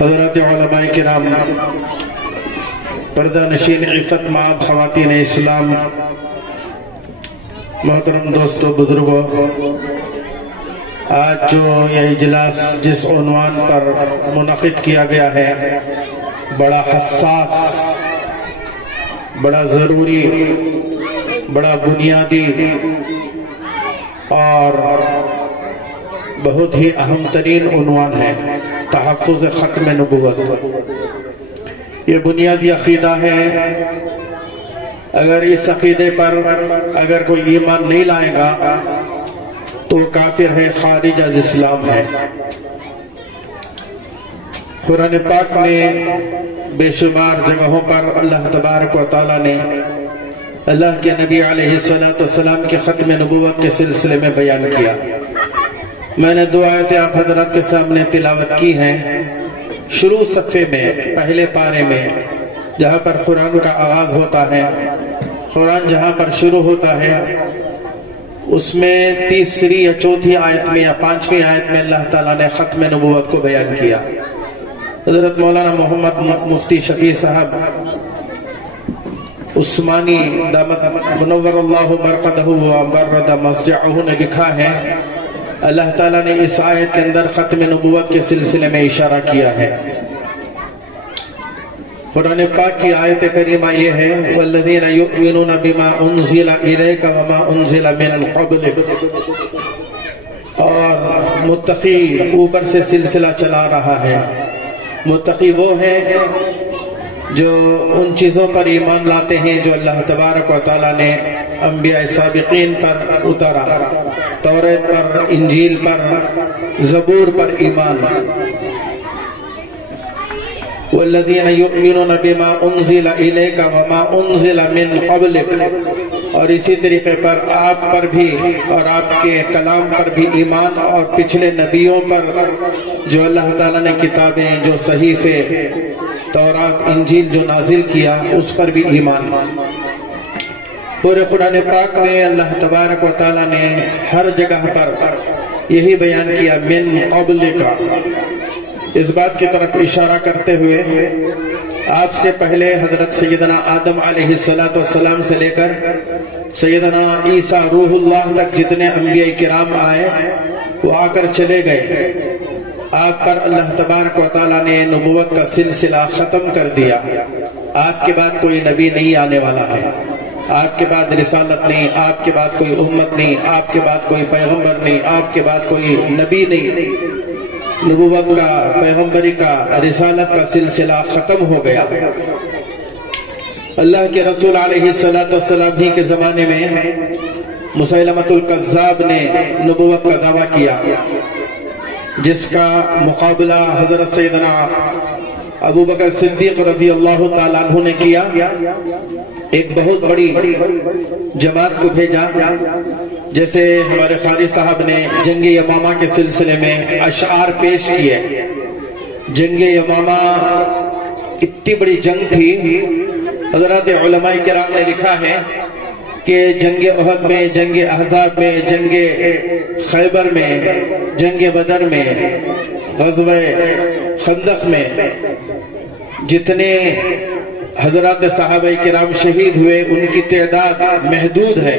حضرات علماء کرام، پردہ نشین عفت مآب خواتین اسلام، محترم دوستو بزرگوں، آج جو یہ اجلاس جس عنوان پر منعقد کیا گیا ہے بڑا حساس، بڑا ضروری، بڑا بنیادی اور بہت ہی اہم ترین عنوان ہے تحفظ ختم نبوت۔ یہ بنیادی عقیدہ ہے، اگر اس عقیدے پر اگر کوئی ایمان نہیں لائے گا تو کافر ہے، خارج از اسلام ہے۔ قرآن پاک میں بے شمار جگہوں پر اللہ تبارک و تعالیٰ نے اللہ کے نبی علیہ السلام کے ختم نبوت کے سلسلے میں بیان کیا۔ میں نے دو آیتیں آپ حضرات کے سامنے تلاوت کی ہیں۔ شروع صفحے میں پہلے پارے میں جہاں پر قرآن کا آغاز ہوتا ہے، قرآن جہاں پر شروع ہوتا ہے، اس میں تیسری یا چوتھی آیت میں یا پانچویں آیت میں اللہ تعالیٰ نے ختم نبوت کو بیان کیا۔ حضرت مولانا محمد مفتی شفیع صاحب عثمانی دامت منور اللہ مرقدہ و برد مسجعہ نے لکھا ہے، اللہ تعالیٰ نے اس آیت کے اندر ختم نبوت کے سلسلے میں اشارہ کیا ہے۔ قرآن پاک کی آیت کریمہ یہ ہے، وَالَّذِينَ يُؤْمِنُونَ بِمَا أُنزِلَ إِلَيْكَ وَمَا أُنزِلَ مِن قَبْلِكَ، اور متقی اوپر سے سلسلہ چلا رہا ہے۔ متقی وہ ہیں جو ان چیزوں پر ایمان لاتے ہیں جو اللہ تبارک و تعالیٰ نے انبیاء سابقین پر اتارا، توریت پر، انجیل پر، زبور پر ایمان۔ وَالَّذِينَ يُؤْمِنُونَ بِمَا أُنزِلَ إِلَيْكَ وَمَا أُنزِلَ مِن قَبْلِكَ، اور اسی طریقے پر آپ پر بھی اور آپ کے کلام پر بھی ایمان، اور پچھلے نبیوں پر جو اللہ تعالیٰ نے کتابیں، جو صحیفے، تورات، انجیل جو نازل کیا، اس پر بھی ایمان۔ پورے قرآن پاک میں اللہ تبارک و تعالیٰ نے ہر جگہ پر یہی بیان کیا، من قبل کا، اس بات کی طرف اشارہ کرتے ہوئے آپ سے پہلے حضرت سیدنا آدم علیہ السلام سے لے کر سیدنا عیسیٰ روح اللہ تک جتنے انبیاء کرام آئے وہ آ کر چلے گئے۔ آپ پر اللہ تبارک و تعالیٰ نے نبوت کا سلسلہ ختم کر دیا۔ آپ کے بعد کوئی نبی نہیں آنے والا ہے، آپ کے بعد رسالت نہیں، آپ کے بعد کوئی امت نہیں، آپ کے بعد کوئی پیغمبر نہیں، آپ کے بعد کوئی نبی نہیں۔ نبوت کا، پیغمبری کا، رسالت کا سلسلہ ختم ہو گیا۔ اللہ کے رسول علیہ السلام ہی کے زمانے میں مسیلمۃ الکذاب نے نبوت کا دعویٰ کیا، جس کا مقابلہ حضرت سیدنا ابو بکر صدیق رضی اللہ تعالیٰ عنہ نے کیا۔ ایک بہت بڑی جماعت کو بھیجا، جیسے ہمارے قاری صاحب نے جنگ یمامہ کے سلسلے میں اشعار پیش کیے۔ جنگ یمامہ اتنی بڑی جنگ تھی، حضرات علماء کرام نے لکھا ہے کہ جنگ احد میں، جنگ احزاب میں، جنگ خیبر میں، جنگ بدر میں، غزوہ خندق میں جتنے حضرات صحابہ کرام شہید ہوئے ان کی تعداد محدود ہے،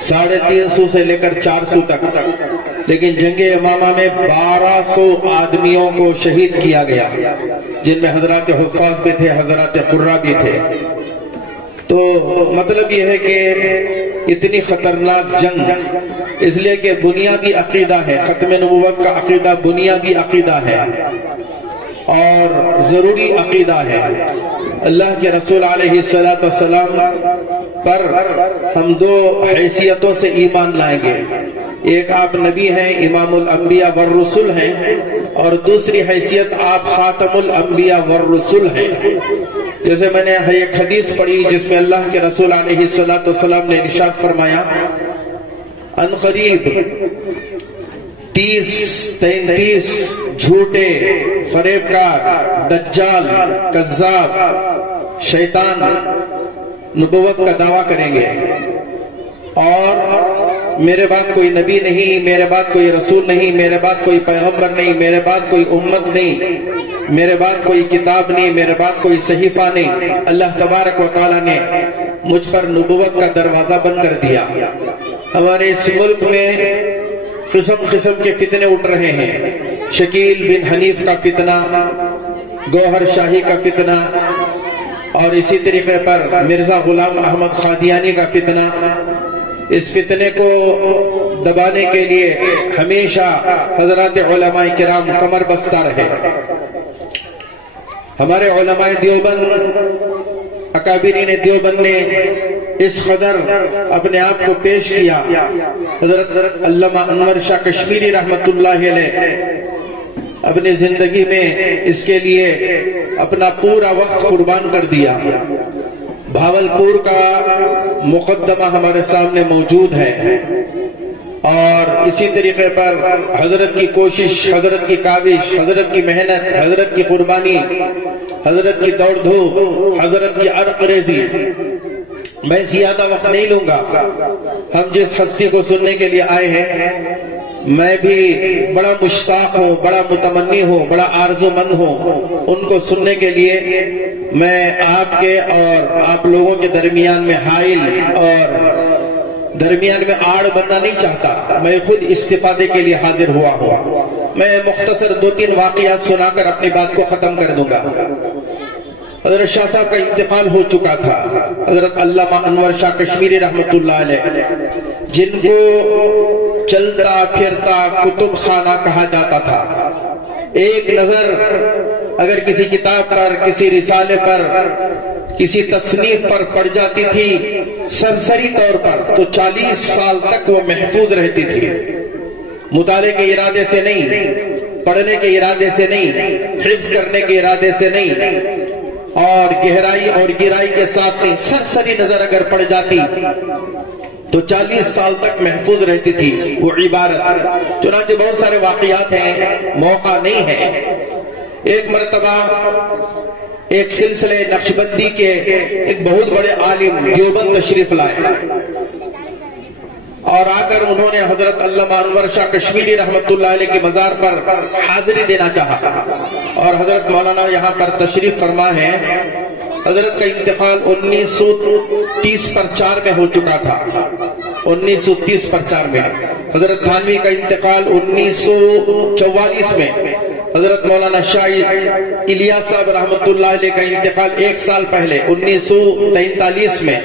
350 سے لے کر 400 تک، لیکن جنگ یمامہ میں 1200 آدمیوں کو شہید کیا گیا، جن میں حضرات حفاظ بھی تھے، حضرات قرہ بھی تھے۔ تو مطلب یہ ہے کہ اتنی خطرناک جنگ، اس لیے کہ بنیادی عقیدہ ہے، ختم نبوت کا عقیدہ بنیادی عقیدہ ہے اور ضروری عقیدہ ہے۔ اللہ کے رسول علیہ السلام پر ہم دو حیثیتوں سے ایمان لائیں گے، ایک آپ نبی ہیں، امام الانبیاء والرسل ہیں، اور دوسری حیثیت آپ خاتم الانبیاء والرسل ہیں۔ جیسے میں نے ایک حدیث پڑھی جس میں اللہ کے رسول علیہ السلام نے ارشاد فرمایا، ان قریب 30-33 جھوٹے، فریبکار، دجال، کذاب، شیطان نبوت کا دعویٰ کریں گے، اور میرے بعد کوئی نبی نہیں، میرے بعد کوئی رسول نہیں، میرے بعد کوئی پیغمبر نہیں، میرے بعد کوئی امت نہیں، میرے بعد کوئی کتاب نہیں، میرے بعد کوئی صحیفہ نہیں، اللہ تبارک و تعالیٰ نے مجھ پر نبوت کا دروازہ بند کر دیا۔ ہمارے اس ملک میں قسم قسم کے فتنے اٹھ رہے ہیں، شکیل بن حنیف کا فتنہ، گوہر شاہی کا فتنہ، اور اسی طریقے پر مرزا غلام احمد قادیانی کا فتنہ۔ اس فتنے کو دبانے کے لیے ہمیشہ حضرات علماء کرام کمر بستہ رہے۔ ہمارے علماء دیوبند، اکابرین دیوبند نے اس قدر اپنے آپ کو پیش کیا، حضرت علامہ انور شاہ کشمیری رحمت اللہ علیہ اپنی زندگی میں اس کے لیے اپنا پورا وقت قربان کر دیا۔ بھاولپور کا مقدمہ ہمارے سامنے موجود ہے، اور اسی طریقے پر حضرت کی کوشش، حضرت کی کاوش، حضرت کی محنت، حضرت کی قربانی، حضرت کی دوڑ دھوپ، حضرت کی عرق ریزی۔ میں زیادہ وقت نہیں لوں گا۔ ہم جس ہستی کو سننے کے لیے آئے ہیں، میں بھی بڑا مشتاق ہوں، بڑا متمنی ہوں، بڑا آرزو مند ہوں ان کو سننے کے لیے۔ میں آپ کے اور آپ لوگوں کے درمیان میں حائل اور درمیان میں آڑ بننا نہیں چاہتا، میں خود استفادے کے لیے حاضر ہوا ہوں۔ میں مختصر 2-3 واقعات سنا کر اپنی بات کو ختم کر دوں گا۔ حضرت شاہ صاحب کا انتقال ہو چکا تھا، حضرت علامہ انور شاہ کشمیری رحمت اللہ علیہ، جن کو چلتا پھرتا کتب خانہ کہا جاتا تھا۔ ایک نظر اگر کسی کتاب پر، کسی رسالے پر، کسی تصنیف پر پڑ جاتی تھی سرسری طور پر، تو 40 سال تک وہ محفوظ رہتی تھی۔ مطالعے کے ارادے سے نہیں، پڑھنے کے ارادے سے نہیں، حفظ کرنے کے ارادے سے نہیں، اور گہرائی اور گہرائی کے ساتھ نہیں، سرسری نظر اگر پڑ جاتی تو 40 سال تک محفوظ رہتی تھی وہ عبارت۔ چنانچہ بہت سارے واقعات ہیں، موقع نہیں ہے۔ ایک مرتبہ ایک سلسلے نقشبندی کے ایک بہت بڑے عالم دیوبند تشریف لائے، اور آ کر انہوں نے حضرت علامہ انور شاہ کشمیری رحمت اللہ علیہ کی مزار پر حاضری دینا چاہا، اور حضرت مولانا یہاں پر تشریف فرما ہے۔ حضرت کا انتقال 1930 میں ہو چکا تھا، 1930 میں۔ حضرت تھانوی کا انتقال 1944 میں۔ حضرت مولانا شاہ الیاس صاحب رحمت اللہ علیہ کا انتقال 1 سال پہلے 1943 میں،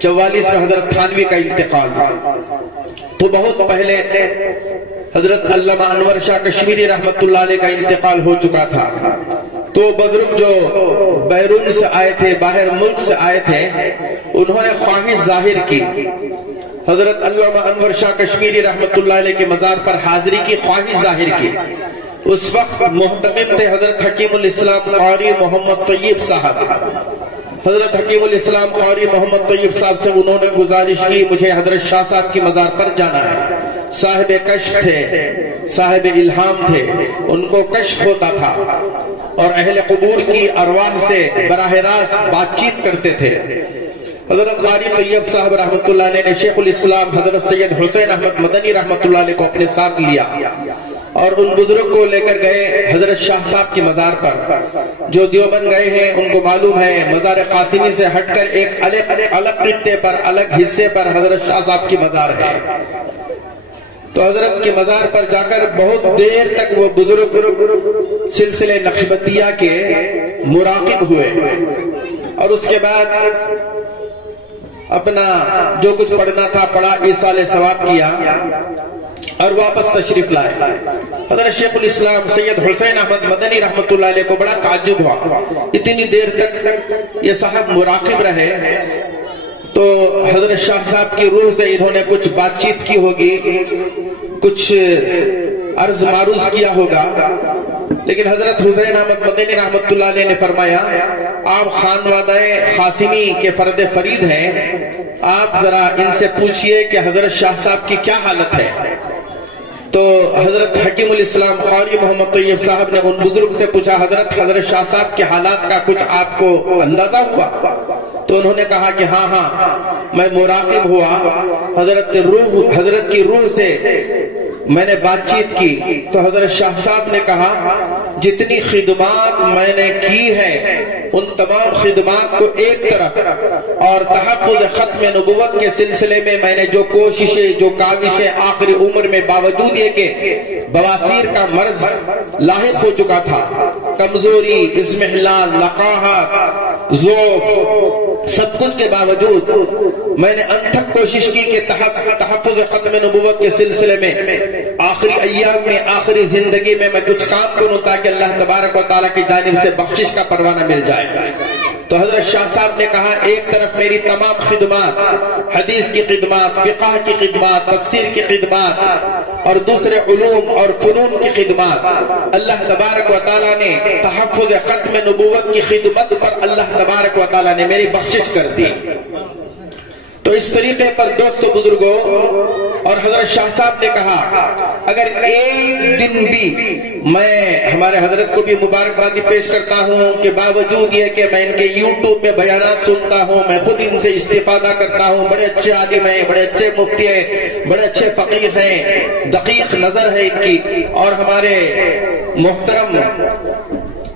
44 میں حضرت تھانوی کا انتقال۔ تو بہت پہلے حضرت علامہ انور شاہ کشمیری رحمت اللہ علیہ کا انتقال ہو چکا تھا۔ تو بزرگ جو بیرون سے آئے تھے، باہر ملک سے آئے تھے، انہوں نے خواہش ظاہر کی، حضرت علامہ انور شاہ کشمیری رحمت اللہ علیہ کی مزار پر حاضری کی خواہش ظاہر کی۔ اس وقت محتمم تھے حضرت حکیم الاسلام قاری محمد طیب صاحب۔ حضرت حکیم الاسلام قاری محمد طیب صاحب سے انہوں نے گزارش کی، مجھے حضرت شاہ صاحب کی مزار پر جانا ہے۔ صاحب کشف تھے، صاحب الہام تھے، ان کو کشف ہوتا تھا، اور اہل قبور کی ارواح سے براہ راست بات چیت کرتے تھے۔ حضرت قاری طیب صاحب رحمت اللہ علیہ نے شیخ الاسلام حضرت سید حسین احمد مدنی رحمت اللہ علیہ کو اپنے ساتھ لیا، اور ان بزرگ کو لے کر گئے حضرت شاہ صاحب کی مزار پر۔ جو دیوبند گئے ہیں ان کو معلوم ہے، مزار قاسمی سے ہٹ کر ایک الگ خطے پر، الگ حصے پر حضرت شاہ صاحب کی مزار ہے۔ تو حضرت کی مزار پر جا کر بہت دیر تک وہ بزرگ سلسلے نقشبندیہ کے مراقب ہوئے، اور اس کے بعد اپنا جو کچھ پڑھنا تھا پڑھا، ایصال ثواب کیا، اور واپس تشریف لائے۔ حضرت شیخ الاسلام سید حسین احمد مدنی رحمت اللہ علیہ کو بڑا تعجب ہوا، اتنی دیر تک یہ صاحب مراقب رہے، تو حضرت شاہ صاحب کی روح سے انہوں نے کچھ بات چیت کی ہوگی، کچھ عرض معروض کیا ہوگا، لیکن حضرت حسین احمد مدنی رحمت اللہ علیہ نے فرمایا، آپ خانوادہ قاسمی کے فرد فرید ہیں، آپ ذرا ان سے پوچھئے کہ حضرت شاہ صاحب کی کیا حالت ہے۔ تو حضرت حکیم الاسلام قاری محمد طیب صاحب نے ان بزرگ سے پوچھا حضرت شاہ صاحب کے حالات کا کچھ آپ کو اندازہ ہوا؟ تو انہوں نے کہا کہ ہاں میں مراقب ہوا، حضرت کی روح سے میں نے بات چیت کی تو حضرت شاہ صاحب نے کہا جتنی خدمات میں نے کی ہے ان تمام خدمات کو ایک طرف اور تحفظ ختم نبوت کے سلسلے میں نے جو کوششیں جو کاوشیں آخری عمر میں باوجود یہ کہ بواسیر کا مرض لاحق ہو چکا تھا، کمزوری، اضمحلال، لقاحت، ضعف، سب کچھ کے باوجود میں نے انتھک کوشش کی کہ تحفظ ختم نبوت کے سلسلے میں آخری ایام میں آخری زندگی میں کچھ کام کروں تاکہ اللہ تبارک و تعالیٰ کی جانب سے بخشش کا پروانہ مل جائے۔ تو حضرت شاہ صاحب نے کہا ایک طرف میری تمام خدمات، حدیث کی خدمات، فقہ کی خدمات، تفسیر کی خدمات اور دوسرے علوم اور فنون کی خدمات، اللہ تبارک و تعالیٰ نے تحفظ ختم نبوت کی خدمت پر اللہ تبارک و تعالیٰ نے میری بخشش کر دی۔ تو اس طریقے پر دوستو بزرگوں اور حضرت شاہ صاحب نے کہا اگر ایک دن بھی میں ہمارے حضرت کو بھی مبارکبادی پیش کرتا ہوں کہ باوجود یہ کہ میں ان کے یوٹیوب میں بیانات سنتا ہوں، میں خود ان سے استفادہ کرتا ہوں، بڑے اچھے عالم ہیں، بڑے اچھے مفتی ہیں، بڑے اچھے فقیہ ہیں، دقیق نظر ہے ان کی، اور ہمارے محترم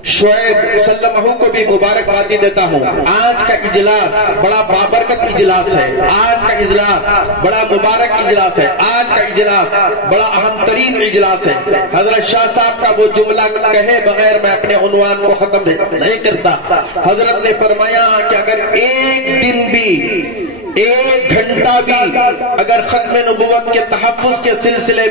شعیب سلمہ کو بھی مبارکبادی دیتا ہوں۔ آج کا اجلاس بڑا بابرکت اجلاس ہے، آج کا اجلاس بڑا مبارک اجلاس ہے، آج کا اجلاس بڑا اہم ترین اجلاس ہے۔ حضرت شاہ صاحب کا وہ جملہ کہے بغیر میں اپنے عنوان کو ختم نہیں کرتا۔ حضرت نے فرمایا کہ اگر ایک دن بھی، ایک گھنٹہ بھی اگر ختم نبوت کے تحفظ کے سلسلے